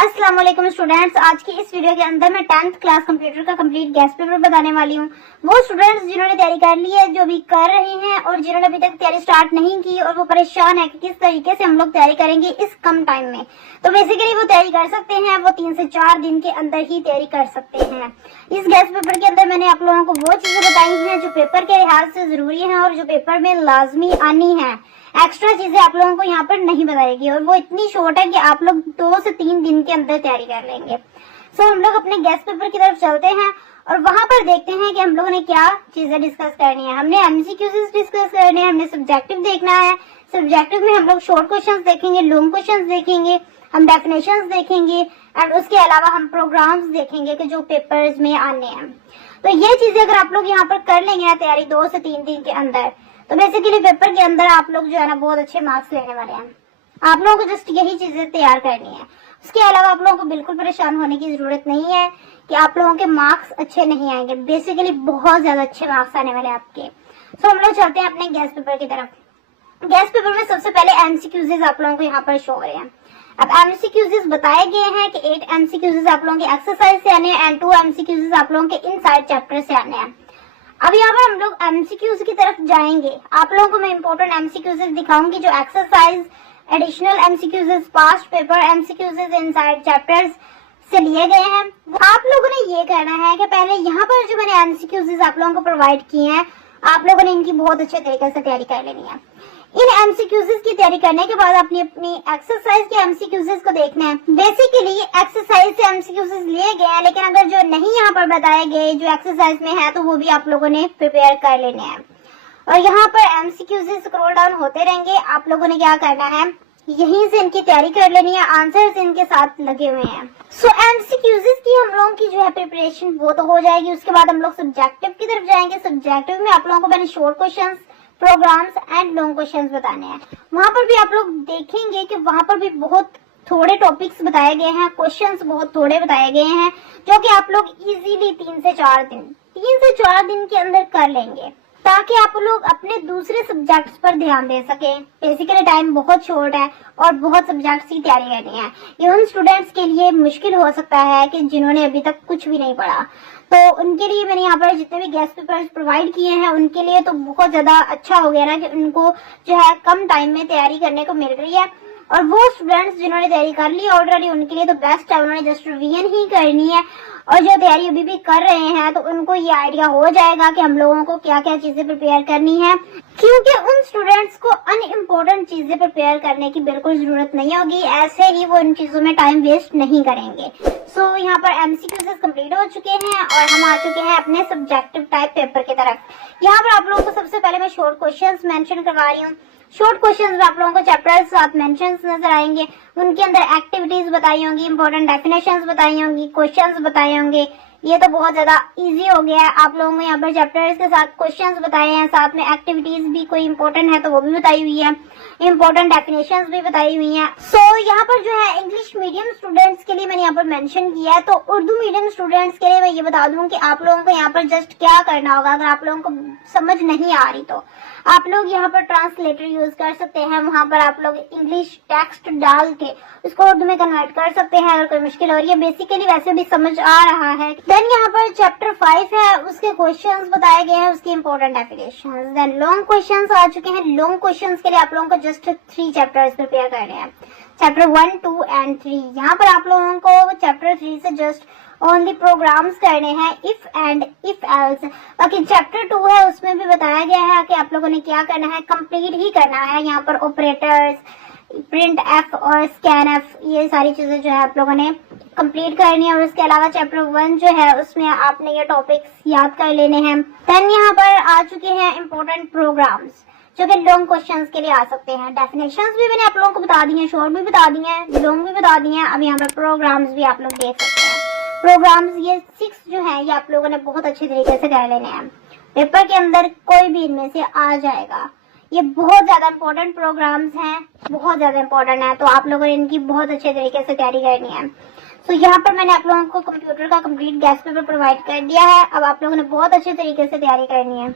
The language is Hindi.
अस्सलाम वालेकुम स्टूडेंट्स, आज की इस वीडियो के अंदर मैं 10th क्लास कंप्यूटर का कंप्लीट गेस्ट पेपर बताने वाली हूँ। वो स्टूडेंट्स जिन्होंने तैयारी कर ली है, जो भी कर रहे हैं और जिन्होंने अभी तक तैयारी स्टार्ट नहीं की और वो परेशान है कि किस तरीके से हम लोग तैयारी करेंगे इस कम टाइम में, तो बेसिकली वो तैयारी कर सकते हैं। वो 3 से 4 दिन के अंदर ही तैयारी कर सकते हैं। इस गेस्ट पेपर के अंदर मैंने आप लोगों को वो चीजें बताई हैं जो पेपर के लिहाज से जरूरी है और जो पेपर में लाजमी आनी है। एक्स्ट्रा चीजें आप लोगों को यहाँ पर नहीं बताएगी और वो इतनी शॉर्ट है कि आप लोग 2 से 3 दिन के अंदर तैयारी कर लेंगे। सो हम लोग अपने गेस्ट पेपर की तरफ चलते हैं और वहां पर देखते हैं कि हम लोगों ने क्या चीजें डिस्कस करनी है। हमने एमसीक्यूज डिस्कस करने हैं, हमने सब्जेक्टिव देखना है। सब्जेक्टिव में हम लोग शॉर्ट क्वेश्चंस देखेंगे, लॉन्ग क्वेश्चंस देखेंगे, हम डेफिनेशंस देखेंगे और उसके अलावा हम प्रोग्राम्स देखेंगे कि जो पेपर्स में आने हैं। तो ये चीजें अगर आप लोग यहाँ पर कर लेंगे ना तैयारी 2 से 3 दिन के अंदर, तो बेसिकली पेपर के अंदर आप लोग जो है ना बहुत अच्छे मार्क्स लेने वाले हैं। आप लोगों को जस्ट यही चीजें तैयार करनी है। उसके अलावा आप लोगों को बिल्कुल परेशान होने की जरूरत नहीं है कि आप लोगों के मार्क्स अच्छे नहीं आएंगे। बेसिकली बहुत ज्यादा अच्छे मार्क्स आने वाले हैं आपके। सो हम लोग चलते हैं अपने गेस्ट पेपर की तरफ। गेस्ट पेपर में सबसे पहले एमसीक्यूज आप लोगों को यहाँ पर शो हो रहे हैं। अब एमसीक्यूज बताए गए हैं कि 8 एमसीक्यूज आप लोगों के एक्सरसाइज से आने हैं एंड 2 एमसीक्यूज आप लोगों के इनसाइड चैप्टर से आने हैं। अब यहाँ पर हम लोग एमसीक्यूज की तरफ जाएंगे। आप लोगों को मैं इंपॉर्टेंट एमसीक्यूज दिखाऊंगी जो exercise, additional MCQs, past paper MCQs inside chapters से लिए गए हैं। आप लोगों ने ये करना है कि पहले यहाँ पर जो मैंने एमसीक्यूज आप लोगों को प्रोवाइड किए हैं, आप लोगों ने इनकी बहुत अच्छे तरीके से तैयारी कर लेनी है। इन एमसीक्यूज की तैयारी करने के बाद अपनी अपनी एक्सरसाइज के एमसीक्यूज को देखना है। बेसिकली एक्सरसाइज से एमसीक्यूज लिए गए हैं, लेकिन अगर जो नहीं यहाँ पर बताए गए जो एक्सरसाइज में है तो वो भी आप लोगों ने प्रिपेयर कर लेने हैं। और यहाँ पर एमसीक्यूज स्क्रॉल डाउन होते रहेंगे। आप लोगों ने क्या करना है, यहीं से इनकी तैयारी कर लेनी है। आंसर्स इनके साथ लगे हुए हैं। सो एमसीक्यूज की हम लोगों की जो है प्रिपरेशन वो तो हो जाएगी। उसके बाद हम लोग सब्जेक्टिव की तरफ जाएंगे। सब्जेक्टिव में आप लोगों को मैंने short questions, programs and long questions बताने हैं। वहां पर भी आप लोग देखेंगे कि वहां पर भी बहुत थोड़े टॉपिक्स बताए गए हैं, क्वेश्चंस बहुत थोड़े बताए गए हैं, जो कि आप लोग इजीली 3 से 4 दिन के अंदर कर लेंगे ताकि आप लोग अपने दूसरे सब्जेक्ट्स पर ध्यान दे सके। बेसिकली टाइम बहुत शॉर्ट है और बहुत सब्जेक्ट्स की तैयारी करनी है। ये उन स्टूडेंट्स के लिए मुश्किल हो सकता है कि जिन्होंने अभी तक कुछ भी नहीं पढ़ा, तो उनके लिए मैंने यहाँ पर जितने भी गेस्ट पेपर्स प्रोवाइड किए हैं उनके लिए तो बहुत ज्यादा अच्छा हो गया ना कि उनको जो है कम टाइम में तैयारी करने को मिल रही है। और वो स्टूडेंट्स जिन्होंने तैयारी कर ली ऑलरेडी उनके लिए तो बेस्ट है, उन्होंने जस्ट रिवीजन ही करनी है। और जो तैयारी अभी भी कर रहे हैं तो उनको ये आइडिया हो जाएगा कि हम लोगों को क्या क्या चीजें प्रिपेयर करनी है, क्योंकि उन स्टूडेंट्स को अनइम्पोर्टेंट चीजें प्रिपेयर करने की बिल्कुल जरूरत नहीं होगी। ऐसे ही वो इन चीजों में टाइम वेस्ट नहीं करेंगे। सो यहाँ पर एमसीक्यूज कंप्लीट हो चुके हैं और हम आ चुके हैं अपने सब्जेक्टिव टाइप पेपर की तरफ। यहाँ पर आप लोगों को सबसे पहले मैं शॉर्ट क्वेश्चंस मेंशन करवा रही हूँ। शॉर्ट क्वेश्चंस में आप लोगों को चैप्टर्स साथ मेंशंस नजर आएंगे। उनके अंदर एक्टिविटीज बताई होंगी, इंपॉर्टेंट डेफिनेशंस बताई होंगी, क्वेश्चंस बताए होंगे। ये तो बहुत ज्यादा इजी हो गया है। आप लोगों को यहाँ पर चैप्टर्स के साथ क्वेश्चंस बताए हैं, साथ में एक्टिविटीज भी कोई इंपॉर्टेंट है तो वो भी बताई हुई है, इंपॉर्टेंट डेफिनेशंस भी बताई हुई हैं। सो यहाँ पर जो है इंग्लिश मीडियम स्टूडेंट्स के लिए मैंने यहाँ पर मेंशन किया है। तो उर्दू मीडियम स्टूडेंट्स के लिए मैं ये बता दूं कि आप लोगों को यहाँ पर जस्ट क्या करना होगा। अगर आप लोगों को समझ नहीं आ रही तो आप लोग यहाँ पर ट्रांसलेटर यूज कर सकते हैं। वहां पर आप लोग इंग्लिश टेक्स्ट डाल के उसको उर्दू में कन्वर्ट कर सकते हैं अगर कोई मुश्किल हो रही है। बेसिकली वैसे भी समझ आ रहा है। देन यहाँ पर चैप्टर 5 है, उसके क्वेश्चंस बताए गए हैं, उसकी important definitions. Then long questions आ चुके हैं। लॉन्ग क्वेश्चंस के लिए आप लोगों को जस्ट 3 चैप्टर्स प्रिपेयर करने हैं, चैप्टर 1, 2 एंड 3। यहाँ पर आप लोगों को चैप्टर 3 से जस्ट ओनली प्रोग्राम्स करने हैं, इफ एंड इफ एल्स। बाकी चैप्टर 2 है उसमें भी बताया गया है कि आप लोगों ने क्या करना है, कंप्लीट ही करना है। यहाँ पर ऑपरेटर्स, प्रिंट एफ और स्कैन एफ, ये सारी चीजें जो है आप लोगों ने कंप्लीट करनी है। और उसके अलावा चैप्टर 1 जो है उसमें आपने ये टॉपिक्स याद कर लेने हैं। देन यहाँ पर आ चुके हैं इंपॉर्टेंट प्रोग्राम्स जो कि लॉन्ग क्वेश्चंस के लिए आ सकते हैं। डेफिनेशंस भी मैंने आप लोगों को बता दी हैं, शॉर्ट भी बता दी हैं, लॉन्ग भी बता दी हैं। अब यहाँ पर प्रोग्राम्स भी आप लोग देख सकते हैं। प्रोग्राम्स ये 6 जो है ये आप लोगों ने बहुत अच्छे तरीके से कर लेने हैं। पेपर के अंदर कोई भी इनमें से आ जाएगा। ये बहुत ज्यादा इंपॉर्टेंट प्रोग्राम्स हैं, बहुत ज्यादा इंपॉर्टेंट है, तो आप लोगों ने इनकी बहुत अच्छे तरीके से तैयारी करनी है। तो यहाँ पर मैंने आप लोगों को कंप्यूटर का कंप्लीट गेस्ट पेपर प्रोवाइड कर दिया है। अब आप लोगों ने बहुत अच्छे तरीके से तैयारी करनी है।